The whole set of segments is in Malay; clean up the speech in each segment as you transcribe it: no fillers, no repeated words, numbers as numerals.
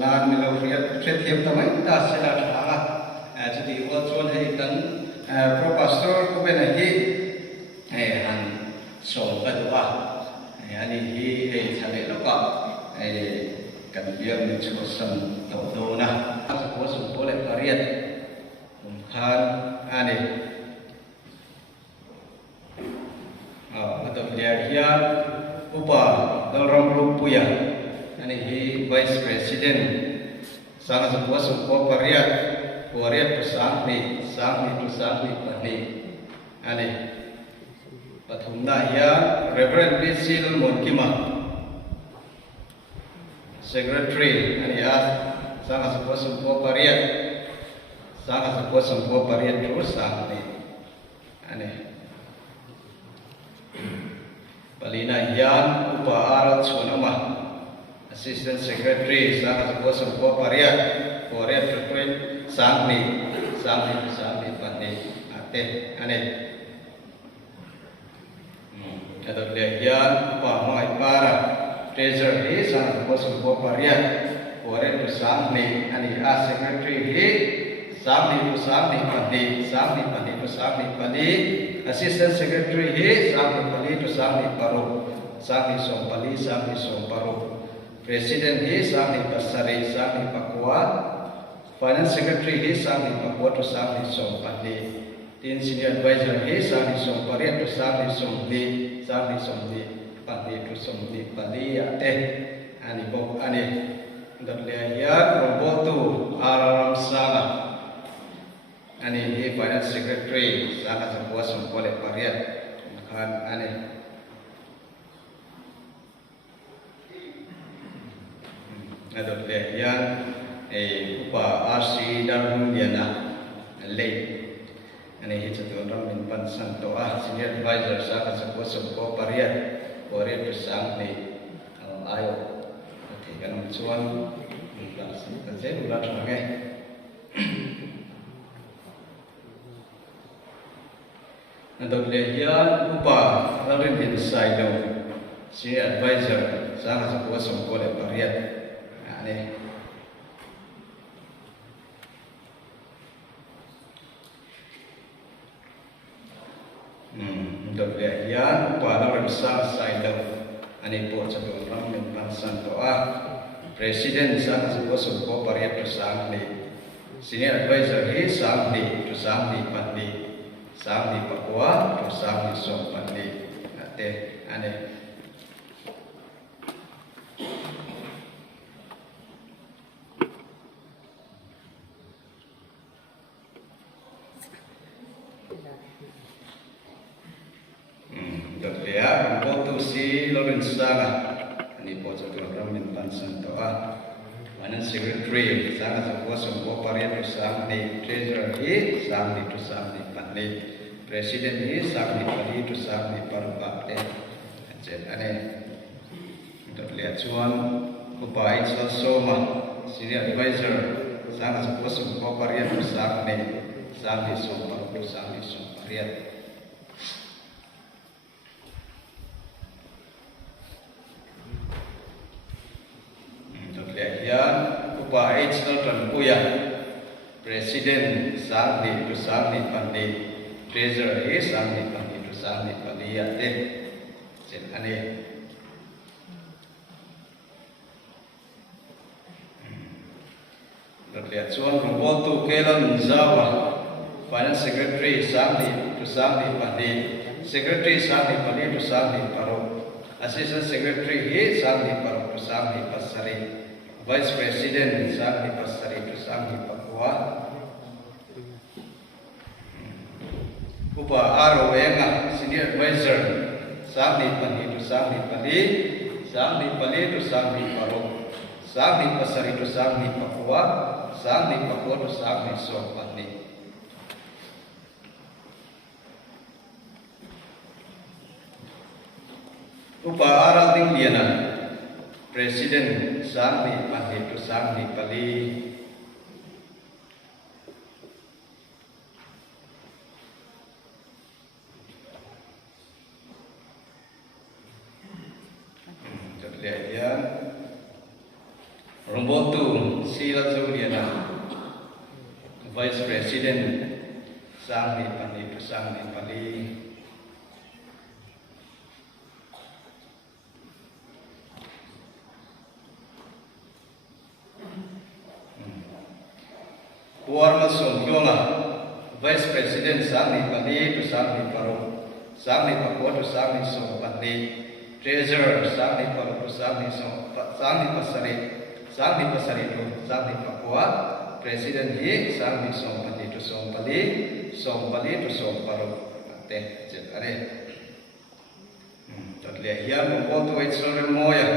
sunan milo riat thiam tamai ta sela thanga jadi wa chuan hei kan professor ko ben hi han so badwa ani hi hei thale loka kan biar ni chu sam to do na ko su ko le pariat khan ani atau dia hian upa dalram rupuya ani hi vice president sana sebuah suku pariat pariat pesangni tu sangni pani ani pathumna ya Reverend Bisil Monkima secretary ani as sana sebuah suku pariat terus sangni ani Palina Yan Upa Arat Sunama Assistant Secretary Sana Sebuah Sebuah Pariat Terkait Sangni Pani Ate Ane Atau Yan Upa Mai Para Treasury Sana Sebuah Pariat Sangni Ani A Secretary Sangni Pani Assistant Secretary Sangni Pani to Sangni Paru Sangni Somparu President Sangni Pasari Sangni Pakua Finance Secretary Sangni Pakua to Sangni Sompani Tin Senior Advisor Sangni Sompari to Sangni Somni Pani to Somni Pani Ate Ani Bob Ani Dadlaya Robotu Araram Sala Ani hi Finance Secretary Sana Sebuah Sumpole Pariat kan ani adot yang upa RC Darun Diana lay ani hi satu orang min pan santoa Senior Advisor Sana Sebuah Pariat Pariat bersang ni ayo okey kan cuan kan saya ulat sangai Untuk lihat upah lalu inside Senior Advisor Sana Sebuah Sumpole Pariat ani untuk lihat upah lalu inside ani port satu orang yang pansan toa Presiden Sana Sebuah Sumpole Pariat bersang ni Senior Advisor Sangni tu Sangni Pandi Sangni Papua, terus Sangni Sompani, nanti ane. Dokter, foto si Lorenzana, ini foto orang minta santoa. Mana Secretary, Sana Sebuah Pariat Sangni, Treasurer Sangni tu Sangni Pani. Presiden Sangni Pani tu Sangni Parubakte ane untuk lihat cuan upaya Soma Senior Advisor Sana Sebuah Pariat Sangni Sompariat untuk lihat yang upaya Tempuya Presiden Sangni tu Sangni Pani Treasurer Sangni Pani tu Sangni Pani Ate ane terlihat cuan Robotu Kelan Zawa Finance Secretary Sangni tu Sangni Pani Secretary Sangni Pani tu Sangni Paru Assistant Secretary Sangni Paru tu Sangni Pasari Vice President Sangni Pasari tu Sangni Papua Upa Arowenga Senior Advisor Sangni Pani tu Sangni tu Sangni Paru Sangni Pasari tu Sangni Papua tu Sangni Sompani Upa Arating Diana Presiden Sangni Pani tu Sangni Pali Rombotu Sila Zuliana, Vice President Sangli Pani to Sangli Pali. Puarma Songkyonga, Vice President Sangli Pali to Sangli Paro, Sangli Papo to Sangli Song Pali, Treasurer Sangli Paro to Sangli Song Sangli Pasari. Sangli Pasari to Sangli Papua, President He, Sangli Song Pali to Song Pali, Song Pali to Song Paro. Ate, jet are. Tatle here, Rombo to H. Moya,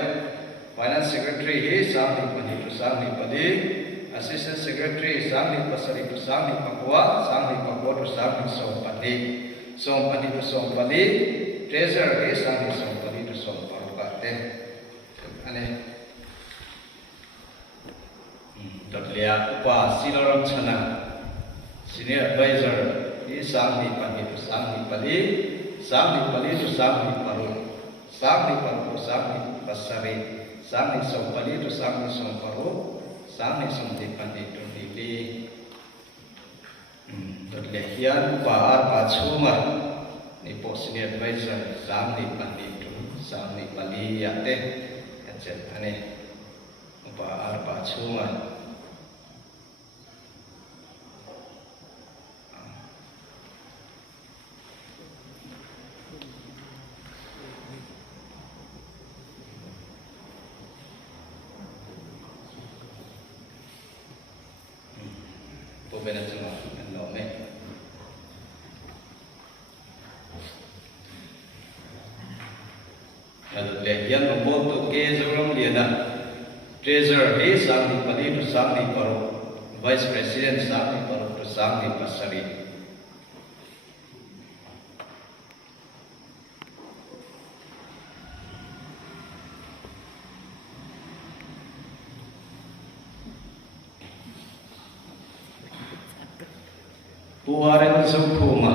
Finance Secretary He, Sangli Pali to Sangli Pali, Assistant Secretary Sangli Pasari to Sangli Papua, Sangli Papua to Sangli Song Pali, Song Pali to Song Pali, Treasurer He, Sangli Song Pali to Song Paro. Ate, ane. Dotlia Upa Silaram Chana, Senior Advisor, He Sangli Pali to Sangli Pali, Sangli Pali to Sangli Paro, Sangli Paro to Sangli Pasari, Sangli Song Pali to Sangli Song Paro, Sangli Song Pali to Lili. Dotlia Hian Upa Arpa Chuma, Nipo Senior Advisor, Sangli Pali to Sangli Pali Yate, Ane Upa Arpa Chuma. Yang membantu keseluruhan liana, Treasurer He Sangli Pali to Sangli Paro, Vice President Sangli Paro to Sangli Pasari. Puaran Sukuma,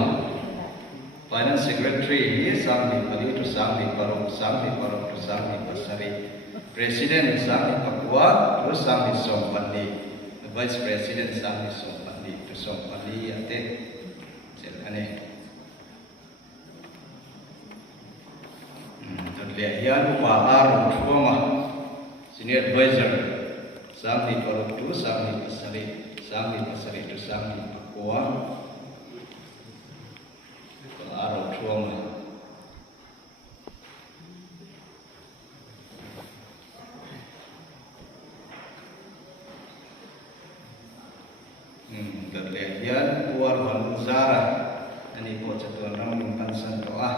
Finance Secretary He Sangli Pali to Sangli Paro, Sangli Paro to Sangli Pasari, President Sangli Papua to Sangli Song Pali, Vice President Sangli Song Pali to Song Pali. Ate, ane. Dotlia Hian Upa Aru Chuma, Senior Advisor, Sangli Paro to Sangli Pasari, Sangli Pasari to Sangli Papua. Aro Chuma. Terlihat Puar Banzara, ini buat satu orang mengkansan doa.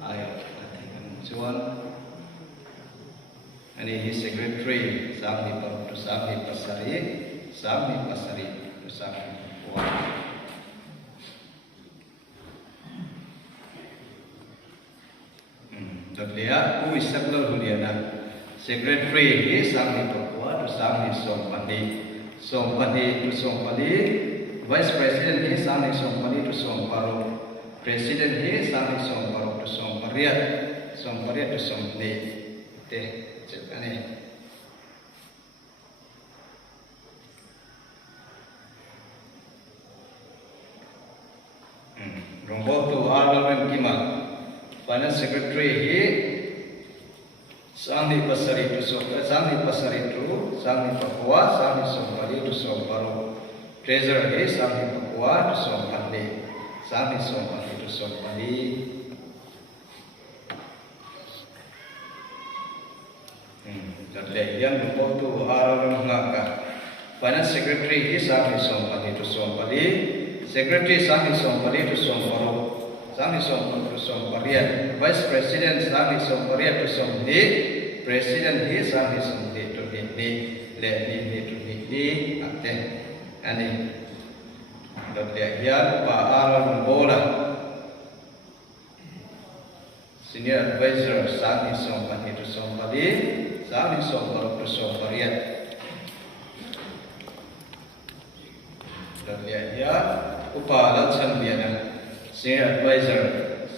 Ayo perhatikan cuan. Ini His Secretary Sangli Paro to Sangli Pasari, Sangli Pasari to Sangli Puar. Terlihat Ui Saklal Huliana, Secretary He Sangli Papua to Sangli Song Pali, Song Pali to Song Pali, Vice President He Sangli Song Pali to Song Paro, President He Sangli Song Paro to Song Pariat, Song Pariat to Song Pali. Ate, cekane. Rombo to Arlawen Kima, Finance Secretary He Sangli Pasari to Sangli Pasari to Sangli Papua, Sangli Song Pali to Song Paro, Treasurer He Sangli Papua to Song Pali, Sangli Song Pali to Song Pali. Yang membantu Arlawen Ngaka, Finance Secretary He Sangli Song Pali to Song Pali, Secretary Sangli Song Pali to Song Paro, Sangli Song Pali to Song Pariat, Vice President Sangli Song Pariat to Song Di, President He Sangli Song Di to Di, le Di to Di, ate, ani, Dotlia Pa Aron Bola, Senior Advisor Sangli Song Pali to Song Pali, Sangli Song Paro to Song Pariat. Dotlia Upa Latsan Liana, Senior Advisor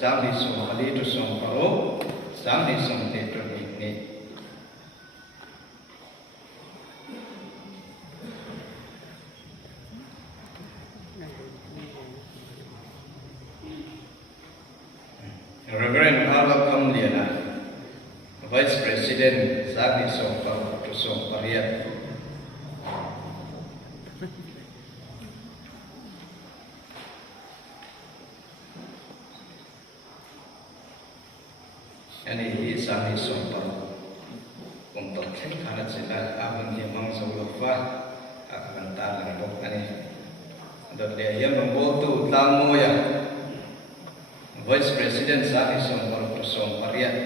Sangli Song Pali to Song Paro, Sangli Song Di to Di. Lam Liana, Vice President Sami Songparo to Songpariat. Ini Sami Songparo untuk karena sila aman dia mangsaulafa akan talang bok ani. Dan dia yang membantu tamu ya Vice President Sami Songparo to Songpariat.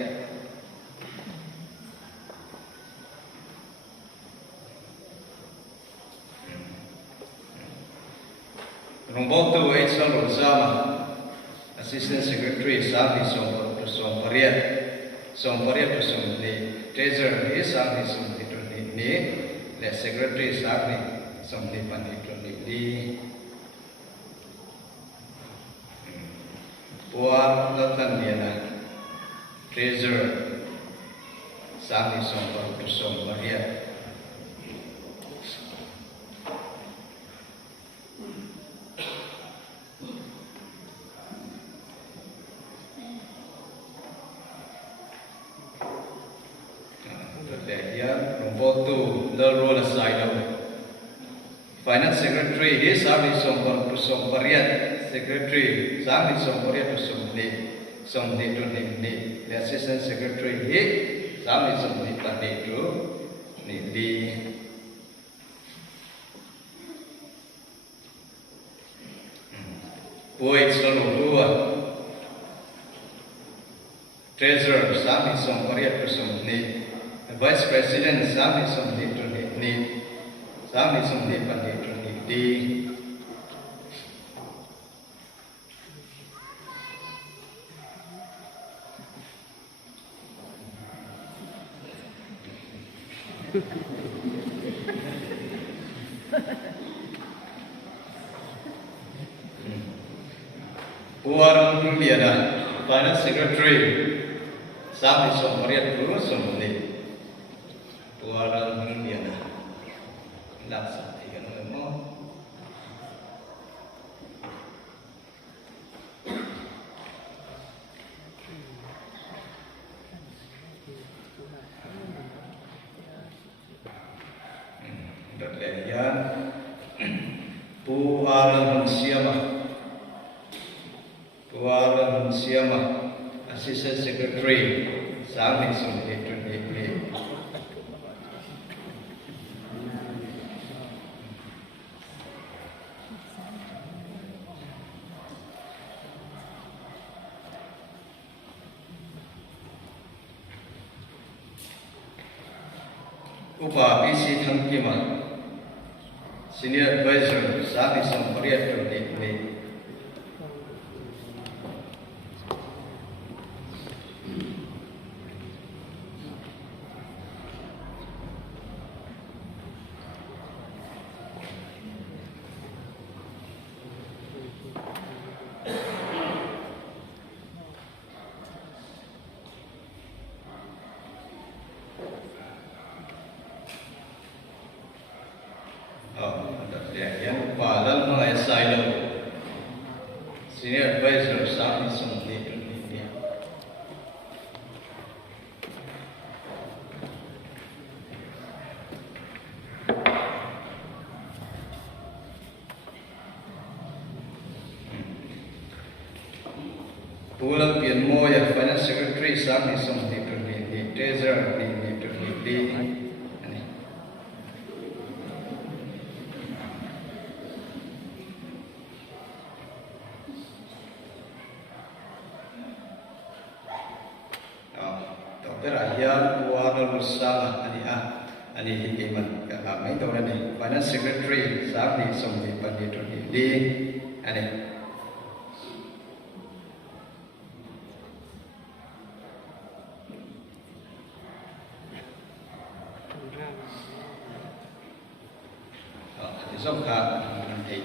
Membantu Aisyah Rosama Assistant Secretary Sami Songparo to Songpariat. Songpariat to Songni Treasurer is Sami Songni to Ni, the Secretary Sami Songni Pani to Ni. Puan Latan Liana Treasurer Sami Songparo to Songpariat. Finance Secretary is Sami Songparo to Songpariat. Secretary Sami Songpariat to Songni to Ni. The Assistant Secretary is Sami Songni Pani to Ni. Poet Solomua Treasurer Sami Songpariat to Songni. Vice President Sami Songni to Ni. Sami Songni Pani to Ni. Puan Liana Finance Secretary Sami Songpariat to Songni. Puan Liana laksa tiga nama. Berlian Puan Siama Assistant Secretary Sami Songni to Ni. Upa BC Thangkima Senior Advisor Sami Songpariat to Ni. Yang paling mulai silo Senior Advisor Sami Songni to Ni. Pulang Pian Moya Finance Secretary Sami Songni to Ni. Treasurer Ni to Ni. Terakhir Puan Rusala ani hikiman kami tahu ni Finance Secretary Sami Songni Pani to Ni ani. Jadi sok nanti